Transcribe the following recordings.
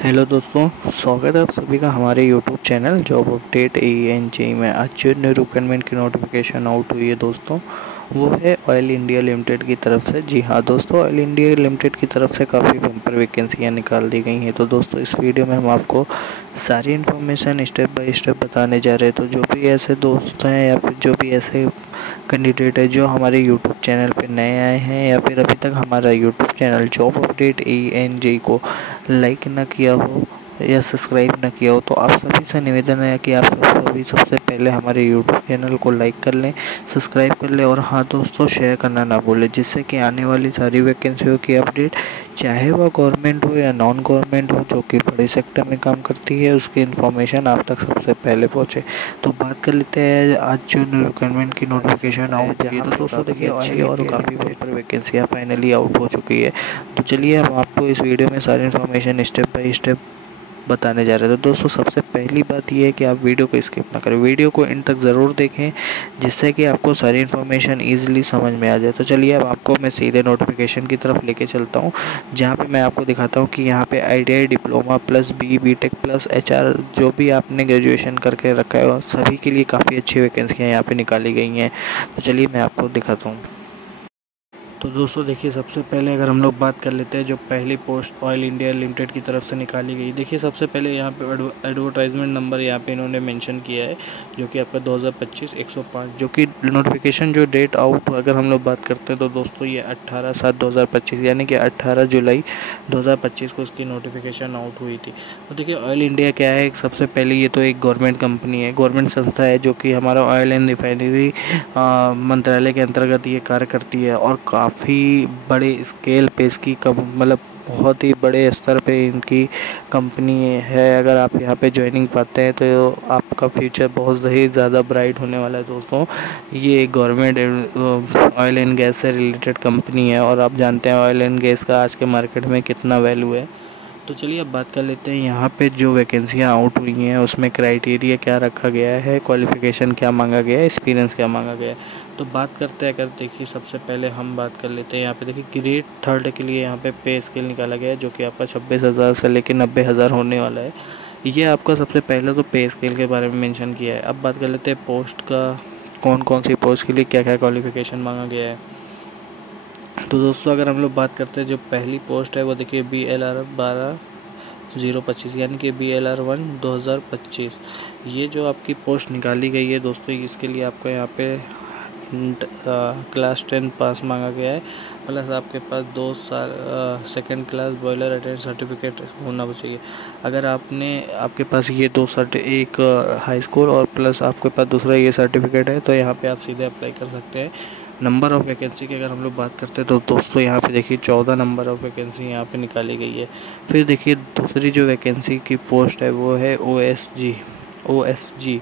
Hello दोस्तों, स्वागत है आप सभी का हमारे YouTube channel job update ANJ में। आज जो न्यू रिक्वायरमेंट की नोटिफिकेशन आउट हुई है दोस्तों, वो है ऑयल इंडिया लिमिटेड की तरफ से। जी हाँ दोस्तों, ऑयल इंडिया लिमिटेड की तरफ से काफ़ी बम्पर वैकेंसियाँ निकाल दी गई हैं। तो दोस्तों इस वीडियो में हम आपको सारी इन्फॉर्मेशन स्टेप बाय स्टेप बताने जा रहे हैं। तो जो भी ऐसे दोस्त हैं या फिर जो भी ऐसे कैंडिडेट है जो हमारे यूट्यूब चैनल पे नए आए हैं या फिर अभी तक हमारा YouTube channel job update ANJ को लाइक ना किया हो या सब्सक्राइब ना किया हो, तो आप सभी से निवेदन है कि आप सभी सबसे पहले हमारे यूट्यूब चैनल को लाइक कर लें, सब्सक्राइब कर लें और हाँ दोस्तों, शेयर करना ना भूलें, जिससे कि आने वाली सारी वैकेंसियों की अपडेट, चाहे वह गवर्नमेंट हो या नॉन गवर्नमेंट हो, जो कि बड़े सेक्टर में काम करती है, उसकी इन्फॉर्मेशन आप तक सबसे पहले पहुँचे। तो बात कर लेते हैं आज जो रिक्वायरमेंट की नोटिफिकेशन आउट हुई है। तो दोस्तों देखिए, अच्छी और काफ़ी बेहतर वैकेंसियाँ फाइनली आउट हो चुकी है। तो चलिए हम आपको इस वीडियो में सारी इन्फॉर्मेशन स्टेप बाय स्टेप बताने जा रहे हैं। तो दोस्तों सबसे पहली बात यह है कि आप वीडियो को स्किप ना करें, वीडियो को इन तक ज़रूर देखें, जिससे कि आपको सारी इन्फॉर्मेशन ईजिली समझ में आ जाए। तो चलिए अब आपको मैं सीधे नोटिफिकेशन की तरफ लेके चलता हूँ, जहाँ पे मैं आपको दिखाता हूँ कि यहाँ पे ITI diploma plus BTech plus HR जो भी आपने ग्रेजुएशन करके रखा है, सभी के लिए काफ़ी अच्छी वैकेंसियाँ यहाँ पर निकाली गई हैं। तो चलिए मैं आपको दिखाता हूँ। तो दोस्तों देखिए, सबसे पहले अगर हम लोग बात कर लेते हैं जो पहली पोस्ट ऑयल इंडिया लिमिटेड की तरफ से निकाली गई। देखिए सबसे पहले यहाँ पे एडवर्टाइजमेंट नंबर यहाँ पे इन्होंने मेंशन किया है, जो कि आपका 2025-105, जो कि नोटिफिकेशन जो डेट आउट अगर हम लोग बात करते हैं तो दोस्तों ये 18/7/2025 यानी कि 18 जुलाई 2025 को उसकी नोटिफिकेशन आउट हुई थी। तो देखिए ऑयल इंडिया क्या है, सबसे पहले ये तो एक गवर्नमेंट कंपनी है, गवर्नमेंट संस्था है, जो कि हमारा ऑयल एंड रिफाइनरी मंत्रालय के अंतर्गत ये कार्य करती है और काफ़ी बड़े स्केल पे इसकी मतलब बहुत ही बड़े स्तर पे इनकी कंपनी है। अगर आप यहाँ पे ज्वाइनिंग पाते हैं तो आपका फ्यूचर बहुत ही ज़्यादा ब्राइट होने वाला है दोस्तों। ये एक गवर्नमेंट ऑयल एंड गैस से रिलेटेड कंपनी है और आप जानते हैं ऑयल एंड गैस का आज के मार्केट में कितना वैल्यू है। तो चलिए अब बात कर लेते हैं यहाँ पे जो वैकेंसियाँ आउट हुई हैं उसमें क्राइटेरिया क्या रखा गया है, क्वालिफ़िकेशन क्या मांगा गया है, एक्सपीरियंस क्या मांगा गया है। तो बात करते हैं, अगर देखिए सबसे पहले हम बात कर लेते हैं यहाँ पे। देखिए ग्रेड 3 के लिए यहाँ पे पे स्केल निकाला गया है, जो कि आपका 26,000 से लेकर 90,000 होने वाला है। ये आपका सबसे पहले तो पे स्केल के बारे में मेंशन किया है। अब बात कर लेते हैं पोस्ट का, कौन कौन सी पोस्ट के लिए क्या क्या क्वालिफ़िकेशन मांगा गया है। तो दोस्तों अगर हम लोग बात करते हैं जो पहली पोस्ट है वो देखिए BLR 12/025 यानी कि BLR 1 2025। ये जो आपकी पोस्ट निकाली गई है दोस्तों, इसके लिए आपको यहाँ पे क्लास 10 पास मांगा गया है, प्लस आपके पास 2 साल second class boiler attendance certificate होना चाहिए। अगर आपके पास ये दो एक हाई स्कूल और प्लस आपके पास दूसरा ये सर्टिफिकेट है, तो यहाँ पे आप सीधे अप्लाई कर सकते हैं। नंबर ऑफ़ वैकेंसी की अगर हम लोग बात करते हैं तो दोस्तों यहाँ पे देखिए 14 नंबर ऑफ़ वैकेंसी यहाँ पे निकाली गई है। फिर देखिए दूसरी जो वैकेंसी की पोस्ट है वो है OSG 1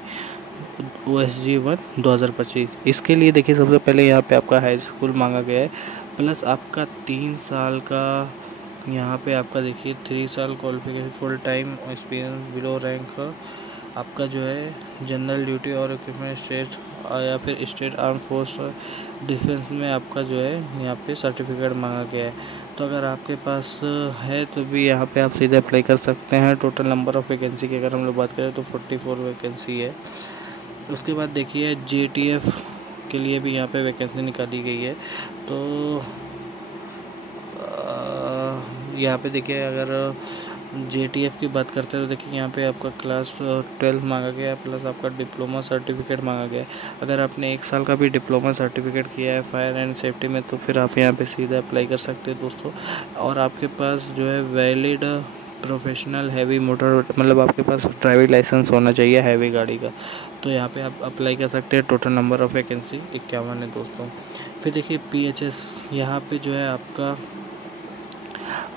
2025। इसके लिए देखिए सबसे पहले यहाँ पे आपका हाई स्कूल मांगा गया है, प्लस आपका 3 साल का यहाँ पे आपका देखिए 3 साल qualification full time experience below rank आपका जो है जनरल ड्यूटी और इक्विपमेंट स्टेट या फिर स्टेट आर्म फोर्स डिफेंस में आपका जो है यहाँ पे सर्टिफिकेट मांगा गया है। तो अगर आपके पास है तो भी यहाँ पे आप सीधे अप्लाई कर सकते हैं। टोटल नंबर ऑफ़ वैकेंसी की अगर हम लोग बात करें तो 44 वैकेंसी है। उसके बाद देखिए JTF के लिए भी यहाँ पे वैकेंसी निकाली गई है। तो यहाँ पे देखिए अगर JTF की बात करते हैं तो देखिए यहाँ पे आपका क्लास 12 मांगा गया है, प्लस आपका डिप्लोमा सर्टिफिकेट मांगा गया है। अगर आपने 1 साल का भी डिप्लोमा सर्टिफिकेट किया है फायर एंड सेफ्टी में, तो फिर आप यहाँ पे सीधा अप्लाई कर सकते हैं दोस्तों। और आपके पास जो है वैलिड प्रोफेशनल हैवी मोटर, मतलब आपके पास ड्राइविंग लाइसेंस होना चाहिए हैवी गाड़ी का, तो यहाँ पे आप अप्लाई कर सकते हैं। टोटल नंबर ऑफ़ वैकेंसी 51 है दोस्तों। फिर देखिए PHS, यहाँ पे जो है आपका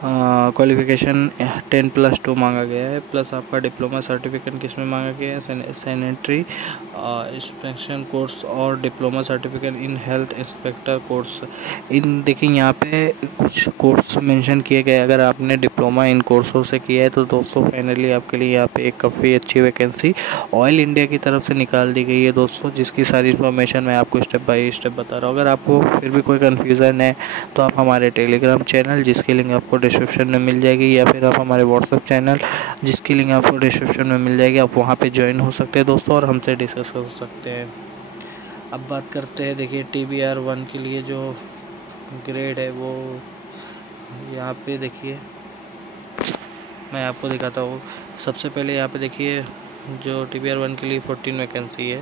क्वालिफ़िकेशन 10+2 मांगा गया है, प्लस आपका डिप्लोमा सर्टिफिकेट किस में मांगा गया है, सैनिटरी इंस्पेक्शन कोर्स और diploma certificate in health inspector course. इन देखिए यहाँ पे कुछ कोर्स मेंशन किए गए, अगर आपने डिप्लोमा इन कोर्सों से किया है तो दोस्तों फाइनली आपके लिए यहाँ पे एक काफ़ी अच्छी वैकेंसी ऑयल इंडिया की तरफ से निकाल दी गई है दोस्तों, जिसकी सारी इन्फॉर्मेशन मैं आपको स्टेप बाय स्टेप बता रहा हूँ। अगर आपको फिर भी कोई कन्फ्यूज़न है तो आप हमारे टेलीग्राम चैनल, जिसकी लिंक आपको डिस्क्रिप्शन में मिल जाएगी, या फिर आप हमारे व्हाट्सएप चैनल जिसकी लिंक आपको डिस्क्रिप्शन में मिल जाएगी, आप वहाँ पे ज्वाइन हो सकते हैं दोस्तों और हमसे डिस्कस कर सकते हैं। अब बात करते हैं देखिए TBR 1 के लिए जो ग्रेड है वो यहाँ पे देखिए मैं आपको दिखाता हूँ। सबसे पहले यहाँ पे देखिए जो TBR 1 के लिए 14 वैकेंसी है।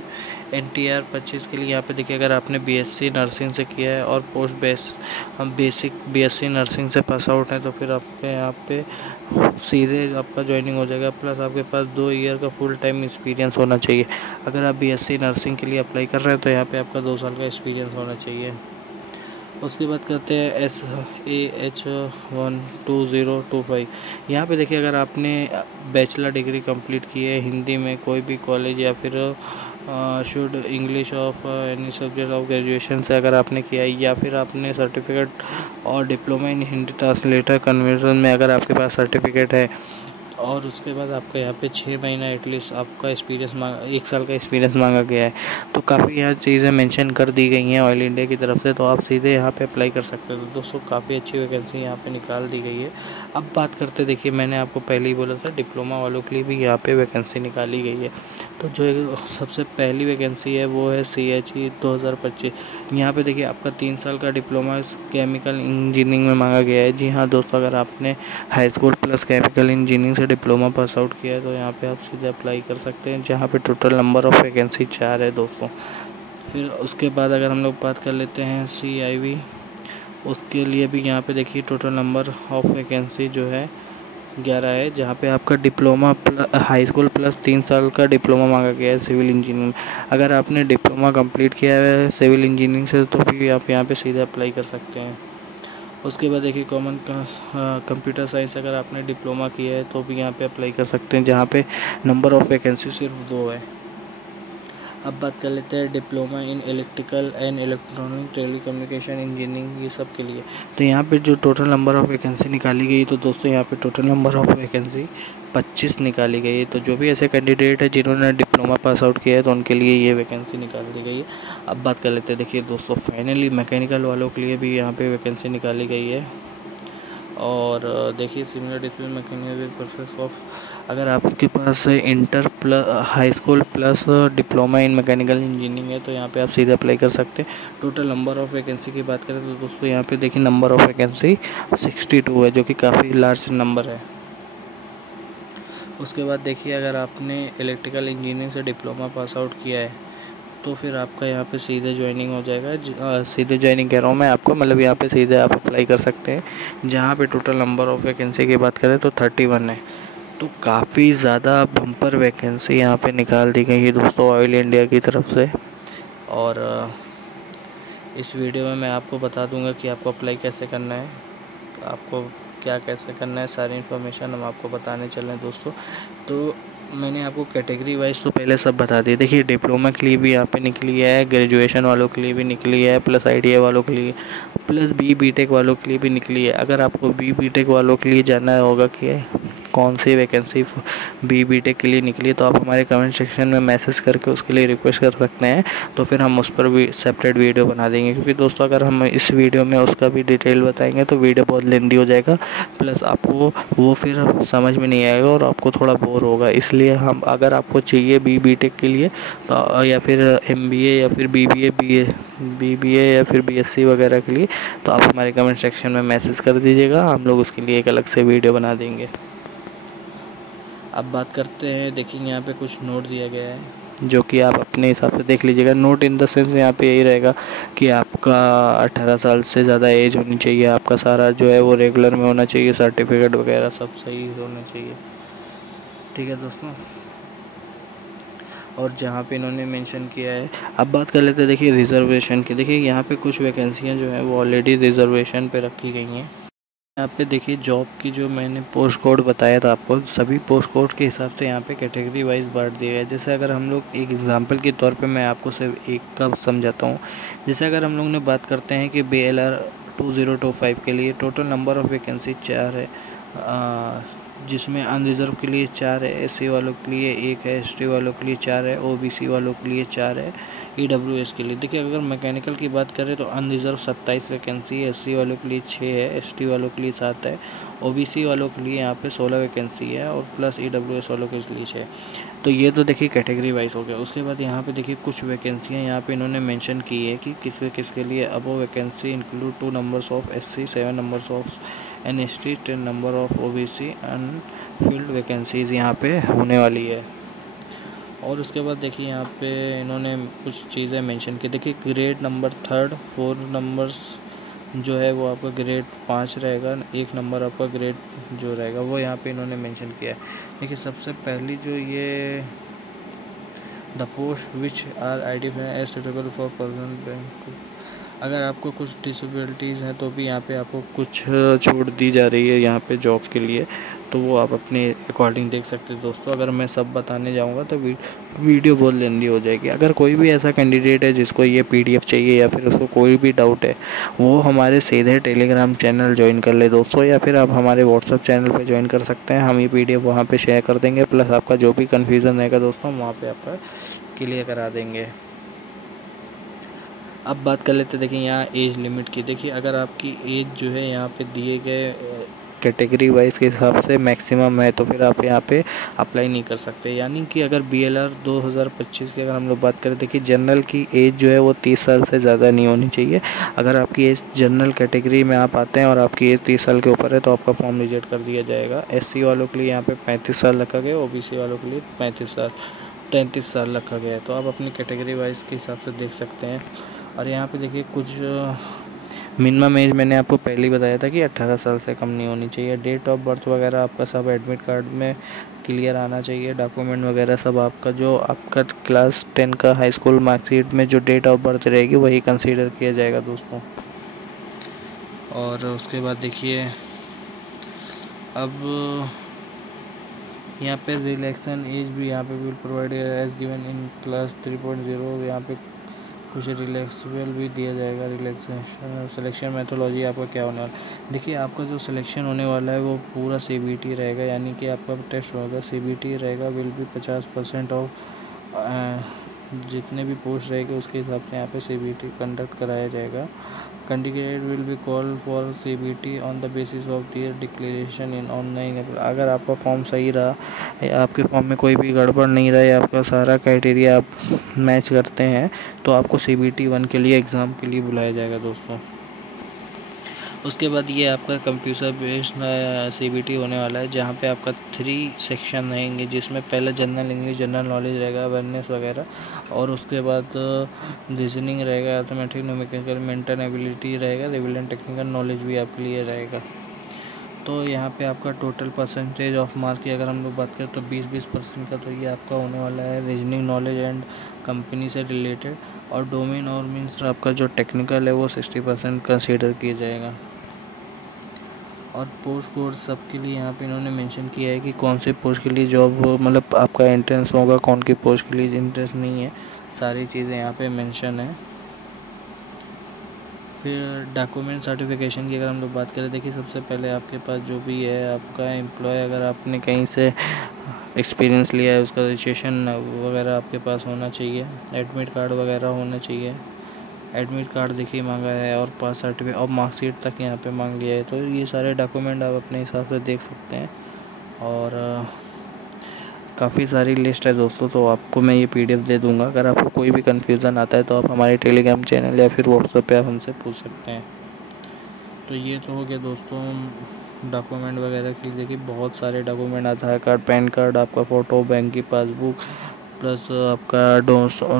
NTR 25 के लिए यहाँ पे देखिए अगर आपने BSc नर्सिंग से किया है और बेसिक BSc नर्सिंग से पास आउट है तो फिर आपके यहाँ पे सीधे आपका ज्वाइनिंग हो जाएगा। प्लस आपके पास 2 ईयर का फुल टाइम एक्सपीरियंस होना चाहिए। अगर आप BSc नर्सिंग के लिए अप्लाई कर रहे हैं तो यहाँ पे आपका 2 साल का एक्सपीरियंस होना चाहिए। उसके बाद करते हैं SAH12025। यहाँ पे देखिए अगर आपने बैचलर डिग्री कंप्लीट की है हिंदी में कोई भी कॉलेज या फिर should English of any subject of graduation से अगर आपने किया है, या फिर आपने सर्टिफिकेट और diploma in Hindi translator conversion में अगर आपके पास सर्टिफिकेट है, और उसके बाद आपका यहाँ पे 6 महीना एटलीस्ट आपका एक्सपीरियंस 1 साल का एक्सपीरियंस मांगा गया है। तो काफ़ी यहाँ चीज़ें मेंशन कर दी गई हैं ऑयल इंडिया की तरफ से, तो आप सीधे यहाँ पे अप्लाई कर सकते हो। तो दोस्तों काफ़ी अच्छी वैकेंसी यहाँ पे निकाल दी गई है। अब बात करते देखिए मैंने आपको पहले ही बोला था डिप्लोमा वालों के लिए भी यहाँ पे वैकेंसी निकाली गई है। तो जो सबसे पहली वैकेंसी है वो है CHE 2025। यहाँ पे देखिए आपका 3 साल का डिप्लोमा केमिकल इंजीनियरिंग में मांगा गया है। जी हाँ दोस्तों, अगर आपने high school plus chemical engineering से डिप्लोमा पास आउट किया है तो यहाँ पे आप सीधे अप्लाई कर सकते हैं, जहाँ पे टोटल नंबर ऑफ़ वैकेंसी 4 है दोस्तों। फिर उसके बाद अगर हम लोग बात कर लेते हैं CIV, उसके लिए भी यहाँ पे देखिए टोटल नंबर ऑफ़ वैकेंसी जो है 11 है, जहाँ पे आपका डिप्लोमा हाई स्कूल प्लस 3 साल का डिप्लोमा मांगा गया है सिविल इंजीनियरिंग। अगर आपने डिप्लोमा कंप्लीट किया है सिविल इंजीनियरिंग से तो भी आप यहाँ पे सीधे अप्लाई कर सकते हैं। उसके बाद देखिए कॉमन कंप्यूटर साइंस अगर आपने डिप्लोमा किया है तो भी यहाँ पे अप्लाई कर सकते हैं, जहाँ पे नंबर ऑफ़ वैकेंसी सिर्फ 2 है। अब बात कर लेते हैं diploma in electrical and electronic telecommunication engineering, ये सब के लिए। तो यहाँ पे जो टोटल नंबर ऑफ़ वैकेंसी निकाली गई तो दोस्तों यहाँ पे टोटल नंबर ऑफ़ वैकेंसी 25 निकाली गई है। तो जो भी ऐसे कैंडिडेट है जिन्होंने डिप्लोमा पास आउट किया है तो उनके लिए ये वैकेंसी निकाल दी गई है। अब बात कर लेते हैं देखिए दोस्तों फाइनली मैकेनिकल वालों के लिए भी यहाँ पे वैकेंसी निकाली गई है। और देखिए similar discipline mechanical process of, अगर आपके पास inter plus high school plus diploma in mechanical engineering है तो यहाँ पे आप सीधे अप्लाई कर सकते हैं। टोटल नंबर ऑफ़ वैकेंसी की बात करें तो दोस्तों यहाँ पे देखिए नंबर ऑफ़ वैकेंसी 62 है, जो कि काफ़ी लार्ज नंबर है। उसके बाद देखिए अगर आपने इलेक्ट्रिकल इंजीनियरिंग से डिप्लोमा पास आउट किया है तो फिर आपका यहाँ पे सीधे ज्वाइनिंग हो जाएगा। सीधे ज्वाइनिंग कह रहा हूँ मैं आपको, मतलब यहाँ पे सीधे आप अप्लाई कर सकते हैं, जहाँ पे टोटल नंबर ऑफ़ वैकेंसी की बात करें तो 31 है। तो काफ़ी ज़्यादा बम्पर वैकेंसी यहाँ पे निकाल दी गई है दोस्तों ऑयल इंडिया की तरफ से। और इस वीडियो में मैं आपको बता दूंगा कि आपको अप्लाई कैसे करना है, आपको क्या कैसे करना है, सारी इन्फॉर्मेशन हम आपको बताने चल रहे हैं दोस्तों। तो मैंने आपको कैटेगरी वाइज तो पहले सब बता दिए। देखिए डिप्लोमा के लिए भी यहाँ पे निकली है, ग्रेजुएशन वालों के लिए भी निकली है, प्लस ITI वालों के लिए, प्लस BTech वालों के लिए भी निकली है। अगर आपको BTech वालों के लिए जानना होगा कि कौन सी वैकेंसी BTech के लिए निकली है तो आप हमारे कमेंट सेक्शन में मैसेज करके उसके लिए रिक्वेस्ट कर सकते हैं, तो फिर हम उस पर भी सेपरेट वीडियो बना देंगे। क्योंकि दोस्तों अगर हम इस वीडियो में उसका भी डिटेल बताएंगे तो वीडियो बहुत लेंदी हो जाएगा, प्लस आपको वो फिर समझ में नहीं आएगा और आपको थोड़ा बोर होगा। इसलिए हम अगर आपको चाहिए BTech के लिए तो या फिर MBA या फिर BBA या फिर BSc वगैरह के लिए तो आप हमारे कमेंट सेक्शन में मैसेज कर दीजिएगा, हम लोग उसके लिए एक अलग से वीडियो बना देंगे। अब बात करते हैं, देखिए यहाँ पे कुछ नोट दिया गया है जो कि आप अपने हिसाब से देख लीजिएगा। नोट इन द सेंस यहाँ पे यही रहेगा कि आपका 18 साल से ज़्यादा एज होनी चाहिए, आपका सारा जो है वो रेगुलर में होना चाहिए, सर्टिफिकेट वगैरह सब सही होना चाहिए। ठीक है दोस्तों, और जहाँ पे इन्होंने मेंशन किया है। अब बात कर लेते हैं देखिए रिज़र्वेशन की। देखिए यहाँ पे कुछ वैकेंसियाँ जो हैं वो ऑलरेडी रिज़र्वेशन पे रखी गई हैं। यहाँ पे देखिए जॉब की जो मैंने पोस्ट कोड बताया था आपको, सभी पोस्ट कोड के हिसाब से यहाँ पे कैटेगरी वाइज बांट दिया गया है। जैसे अगर हम लोग एक एग्जांपल के तौर पे मैं आपको सिर्फ एक का समझाता हूँ। जैसे अगर हम लोग ने बात करते हैं कि BLR 2025 के लिए टोटल नंबर ऑफ़ वैकेंसी 4 है, जिसमें अनरिज़र्व के लिए 4 है, SC वालों के लिए 1 है, ST वालों के लिए 4 है, OBC वालों के लिए 4 है, EWS के लिए। देखिए अगर मैकेनिकल की बात करें तो अनरिजर्व 27 वैकेंसी है, SC वालों के लिए 6 है, ST वालों के लिए 7 है, OBC वालों के लिए यहाँ पे 16 वैकेंसी है और प्लस EWS वालों के लिए 6। तो ये तो देखिए कैटेगरी वाइज हो गया। उसके बाद यहाँ पे देखिए कुछ वैकेंसियाँ यहाँ पे इन्होंने मेंशन की है कि किसके लिए। Above vacancy include 2 numbers of SC, 7 numbers of NST, 10 number of OBC Anfield vacancies यहाँ पे होने वाली है। और उसके बाद देखिए यहाँ पे इन्होंने कुछ चीज़ें मेंशन की। देखिए ग्रेड नंबर 3, 4 नंबर्स जो है वो आपका ग्रेड 5 रहेगा, 1 नंबर आपका ग्रेड जो रहेगा वो यहाँ पे इन्होंने मेंशन किया है। देखिए सबसे पहली जो ये the post which are identified as suitable for personal bank, अगर आपको कुछ डिसेबिलिटीज़ हैं तो भी यहाँ पे आपको कुछ छूट दी जा रही है यहाँ पे जॉब के लिए, तो वो आप अपने अकॉर्डिंग देख सकते हैं दोस्तों। अगर मैं सब बताने जाऊँगा तो वीडियो बहुत लेंदी हो जाएगी। अगर कोई भी ऐसा कैंडिडेट है जिसको ये PDF चाहिए या फिर उसको कोई भी डाउट है, वो हमारे सीधे टेलीग्राम चैनल ज्वाइन कर ले दोस्तों, या फिर आप हमारे व्हाट्सअप चैनल पर ज्वाइन कर सकते हैं। हम ये PDF वहाँ पर शेयर कर देंगे, प्लस आपका जो भी कन्फ्यूज़न रहेगा दोस्तों वहाँ पर आपका क्लियर करा देंगे। अब बात कर लेते हैं देखिए यहाँ एज लिमिट की। देखिए अगर आपकी एज जो है यहाँ पे दिए गए कैटेगरी वाइज के हिसाब से मैक्सिमम है तो फिर आप यहाँ पे अप्लाई नहीं कर सकते। यानी कि अगर BLR 2025 की अगर हम लोग बात करें, देखिए जनरल की एज जो है वो 30 साल से ज़्यादा नहीं होनी चाहिए। अगर आपकी एज जनरल कैटेगरी में आप आते हैं और आपकी एज 30 साल के ऊपर है तो आपका फॉर्म रिजेक्ट कर दिया जाएगा। SC वालों के लिए यहाँ पे 35 साल रखा गया, OBC वालों के लिए 33 साल रखा गया है। तो आप अपनी कैटेगरी वाइज के हिसाब से देख सकते हैं। और यहाँ पे देखिए कुछ मिनिमम एज मैंने आपको पहले ही बताया था कि 18 साल से कम नहीं होनी चाहिए। डेट ऑफ बर्थ वगैरह आपका सब एडमिट कार्ड में क्लियर आना चाहिए। डॉक्यूमेंट वगैरह सब आपका जो आपका क्लास 10 का हाई स्कूल मार्कशीट में जो डेट ऑफ बर्थ रहेगी वही कंसीडर किया जाएगा दोस्तों। और उसके बाद देखिए अब यहाँ पे रिलैक्सन एज भी यहाँ पे will provide as given in class 3.0। यहाँ पे कुछ रिलैक्सेबल भी दिया जाएगा। रिलैक्सेशन सिलेक्शन मैथोलॉजी आपका क्या होने वाला है। देखिए आपका जो सिलेक्शन होने वाला है वो पूरा CBT रहेगा, यानी कि आपका टेस्ट होगा CBT रहेगा। विल भी 50% ऑफ जितने भी पोस्ट रहेंगे उसके हिसाब से यहाँ पे CBT कंडक्ट कराया जाएगा। Candidate will be call for CBT on the basis of their declaration in online. अगर आपका फॉर्म सही रहा या आपके फॉर्म में कोई भी गड़बड़ नहीं रहा या आपका सारा क्राइटेरिया आप मैच करते हैं तो आपको CBT 1 के लिए एग्ज़ाम के लिए बुलाया जाएगा दोस्तों। उसके बाद ये आपका कंप्यूटर बेस्ड CBT होने वाला है, जहाँ पे आपका 3 सेक्शन रहेंगे, जिसमें पहले जनरल इंग्लिश, जनरल नॉलेज रहेगा, अवेयरनेस वगैरह, और उसके बाद रीजनिंग रहेगा, अर्थमेटिक, न्यूमेरिकल, मेंटल एबिलिटी रहेगा, रिलेवेंट टेक्निकल नॉलेज भी आपके लिए रहेगा। तो यहाँ पे आपका टोटल परसेंटेज ऑफ मार्क की अगर हम लोग बात करें तो 20% का तो ये आपका होने वाला है रीजनिंग नॉलेज एंड कंपनी से रिलेटेड, और डोमेन और मीन्स आपका जो टेक्निकल है वो 60% कंसीडर किया जाएगा। और पोस्ट कोर्स सबके लिए यहाँ पे इन्होंने मेंशन किया है कि कौन से पोस्ट के लिए जॉब मतलब आपका एंट्रेंस होगा, कौन की पोस्ट के लिए इंटरेस्ट नहीं है, सारी चीज़ें यहाँ पे मेंशन है। फिर डॉक्यूमेंट सर्टिफिकेशन की अगर हम लोग बात करें, देखिए सबसे पहले आपके पास जो भी है आपका एम्प्लॉय, अगर आपने कहीं से एक्सपीरियंस लिया है उसका रजिस्ट्रेशन वगैरह आपके पास होना चाहिए, एडमिट कार्ड वगैरह होना चाहिए। एडमिट कार्ड देखिए मांगा है और पास सर्टिफिकेट और मार्कशीट तक यहाँ पे मांग लिया है। तो ये सारे डॉक्यूमेंट आप अपने हिसाब से देख सकते हैं। और काफ़ी सारी लिस्ट है दोस्तों, तो आपको मैं ये PDF दे दूँगा। अगर आपको कोई भी कन्फ्यूज़न आता है तो आप हमारे टेलीग्राम चैनल या फिर व्हाट्सएप पे आप हमसे पूछ सकते हैं। तो ये तो हो गया दोस्तों डॉक्यूमेंट वगैरह की। देखिए बहुत सारे डॉक्यूमेंट, आधार कार्ड, पैन कार्ड, आपका फ़ोटो, बैंक की पासबुक, प्लस आपका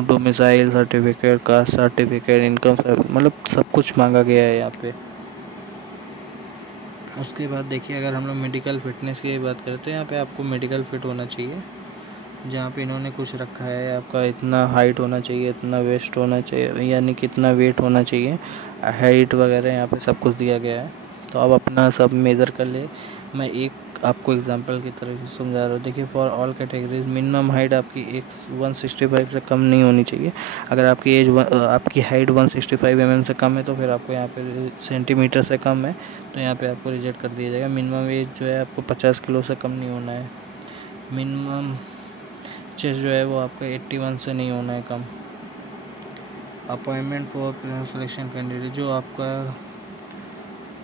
domicile certificate, caste certificate, income, मतलब सब कुछ मांगा गया है यहाँ पे। उसके बाद देखिए अगर हम लोग मेडिकल फिटनेस की बात करते हैं, यहाँ पे आपको मेडिकल फिट होना चाहिए, जहाँ पे इन्होंने कुछ रखा है आपका इतना हाइट होना चाहिए, इतना वेस्ट होना चाहिए, यानी कितना वेट होना चाहिए, हाइट वगैरह यहाँ पे सब कुछ दिया गया है। तो आप अपना सब मेज़र कर ले। मैं एक आपको एग्जांपल की तरह समझा रहा हूँ। देखिए for all categories minimum height आपकी 165 से कम नहीं होनी चाहिए। अगर आपकी हाइट 165 mm से कम है तो फिर आपको यहाँ पे सेंटीमीटर से कम है तो यहाँ पे आपको रिजेक्ट कर दिया जाएगा। मिनिमम एज जो है आपको 50 किलो से कम नहीं होना है। मिनिमम चेस्ट जो है वो आपका 81 से नहीं होना है कम। अपॉइंटमेंट फॉर सिलेक्शन कैंडिडेट, जो आपका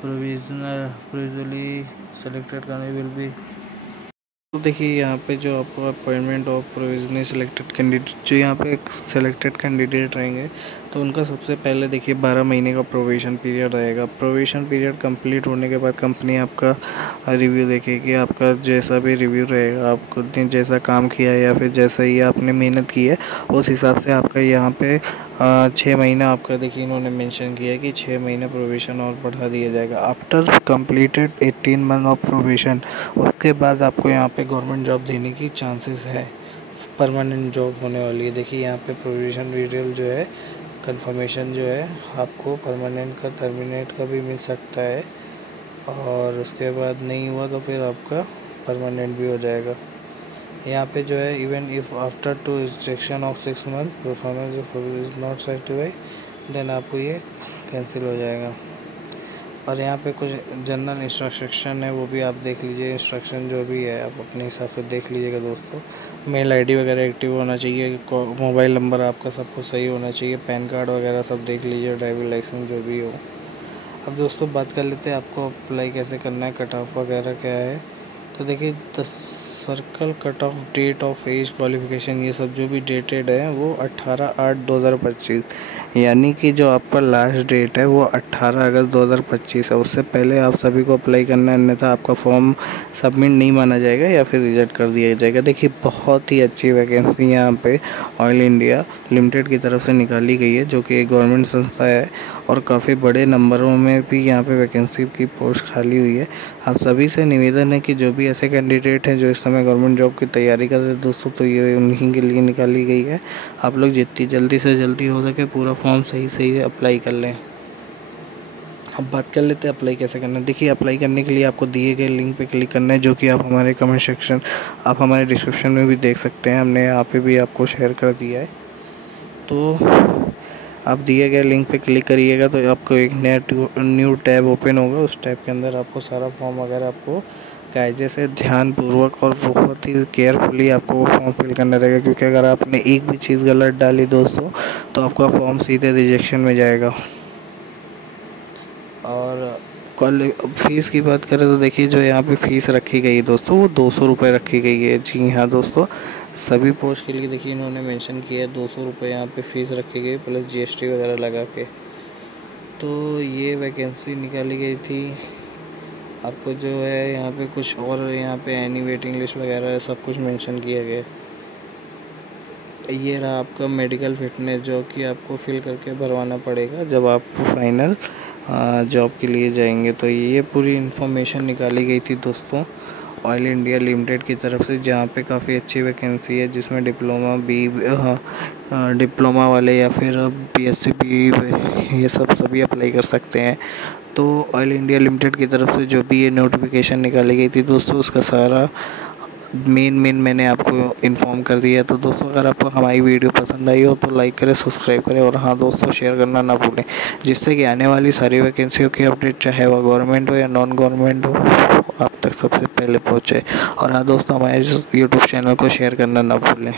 provisionally selected candidate will be. तो देखिए यहाँ पे जो आपको appointment of provisionally selected candidate, जो यहाँ पे एक सिलेक्टेड कैंडिडेट रहेंगे तो उनका सबसे पहले देखिए 12 महीने का प्रोविजन पीरियड रहेगा। प्रोविजन पीरियड कंप्लीट होने के बाद कंपनी आपका रिव्यू देखेगी। आपका जैसा भी रिव्यू रहेगा, आपको जैसा काम किया है या फिर जैसा ही आपने मेहनत की है, उस हिसाब से आपका यहाँ पे 6 महीना आपका देखिए इन्होंने मेंशन किया है कि 6 महीने प्रोविजन और बढ़ा दिया जाएगा। After completed 18 month of provision, उसके बाद आपको यहाँ पे गवर्नमेंट जॉब देने की चांसेस है, परमानेंट जॉब होने वाली है। देखिए यहाँ पे प्रोविजन डिटेल जो है, कंफर्मेशन जो है, आपको परमानेंट का टर्मिनेट का भी मिल सकता है, और उसके बाद नहीं हुआ तो फिर आपका परमानेंट भी हो जाएगा। यहाँ पे जो है even if after two rejection of 6 month performance is not satisfied, then आपको ये कैंसिल हो जाएगा। और यहाँ पे कुछ जनरल इंस्ट्रक्शन है, वो भी आप देख लीजिए। इंस्ट्रक्शन जो भी है आप अपने हिसाब से देख लीजिएगा दोस्तों। मेल आईडी वगैरह एक्टिव होना चाहिए, मोबाइल नंबर आपका सब कुछ सही होना चाहिए, पैन कार्ड वगैरह सब देख लीजिए, ड्राइविंग लाइसेंस जो भी हो। अब दोस्तों बात कर लेते हैं आपको अप्लाई कैसे करना है, कट ऑफ वगैरह क्या है। तो देखिए circle cut off date of age qualification, ये सब जो भी डेटेड है वो 18/8/2025, यानी कि जो आपका लास्ट डेट है वो 18 अगस्त 2025 है। उससे पहले आप सभी को अप्लाई करना है, अन्यथा आपका फॉर्म सबमिट नहीं माना जाएगा या फिर रिजेक्ट कर दिया जाएगा। देखिए बहुत ही अच्छी वैकेंसी यहाँ पे ऑयल इंडिया लिमिटेड की तरफ से निकाली गई है, जो कि एक गवर्नमेंट संस्था है और काफ़ी बड़े नंबरों में भी यहाँ पे वैकेंसी की पोस्ट खाली हुई है। आप सभी से निवेदन है कि जो भी ऐसे कैंडिडेट हैं जो इस समय गवर्नमेंट जॉब की तैयारी कर रहे हैं दोस्तों, तो ये उन्हीं के लिए निकाली गई है। आप लोग जितनी जल्दी से जल्दी हो सके पूरा फॉर्म सही से अप्लाई कर लें। अब बात कर लेते हैं अप्लाई कैसे करना है। देखिए अप्लाई करने के लिए आपको दिए गए लिंक पे क्लिक करना है, जो कि आप हमारे कमेंट सेक्शन, आप हमारे डिस्क्रिप्शन में भी देख सकते हैं, हमने यहाँ पे भी आपको शेयर कर दिया है। तो आप दिए गए लिंक पे क्लिक करिएगा तो आपको एक न्यू टैब ओपन होगा। उस टैब के अंदर आपको सारा फॉर्म वगैरह आपको कायदे से ध्यानपूर्वक और बहुत ही केयरफुली आपको वो फॉर्म फिल करना रहेगा, क्योंकि अगर आपने एक भी चीज़ गलत डाली दोस्तों तो आपका फॉर्म सीधे रिजेक्शन में जाएगा। और फीस की बात करें तो देखिए जो यहाँ पे फ़ीस रखी गई है दोस्तों वो 200 रुपये रखी गई है। जी हाँ दोस्तों, सभी पोस्ट के लिए देखिए इन्होंने मेंशन किया है 200 रुपये यहाँ पे फ़ीस रखी गई प्लस GST वगैरह लगा के। तो ये वैकेंसी निकाली गई थी। आपको जो है यहाँ पे कुछ और, यहाँ पे एनी वेटिंग लिस्ट वगैरह सब कुछ मेंशन किया गया। ये रहा आपका मेडिकल फिटनेस, जो कि आपको फिल करके भरवाना पड़ेगा जब आप फाइनल जॉब के लिए जाएंगे। तो ये पूरी इन्फॉर्मेशन निकाली गई थी दोस्तों ऑयल इंडिया लिमिटेड की तरफ से, जहाँ पे काफ़ी अच्छी वैकेंसी है, जिसमें डिप्लोमा वाले या फिर BSc BE ये सब सभी अप्लाई कर सकते हैं। तो ऑयल इंडिया लिमिटेड की तरफ से जो भी ये नोटिफिकेशन निकाली गई थी दोस्तों, उसका सारा मेन मैंने आपको इन्फॉर्म कर दिया। तो दोस्तों अगर आपको हमारी वीडियो पसंद आई हो तो लाइक करें, सब्सक्राइब करें, और हाँ दोस्तों शेयर करना ना भूलें, जिससे कि आने वाली सारी वैकेंसियों की अपडेट, चाहे वह गवर्नमेंट हो या नॉन गवर्नमेंट हो, आप तक सबसे पहले पहुँचे। और हाँ दोस्तों हमारे यूट्यूब चैनल को शेयर करना ना भूलें।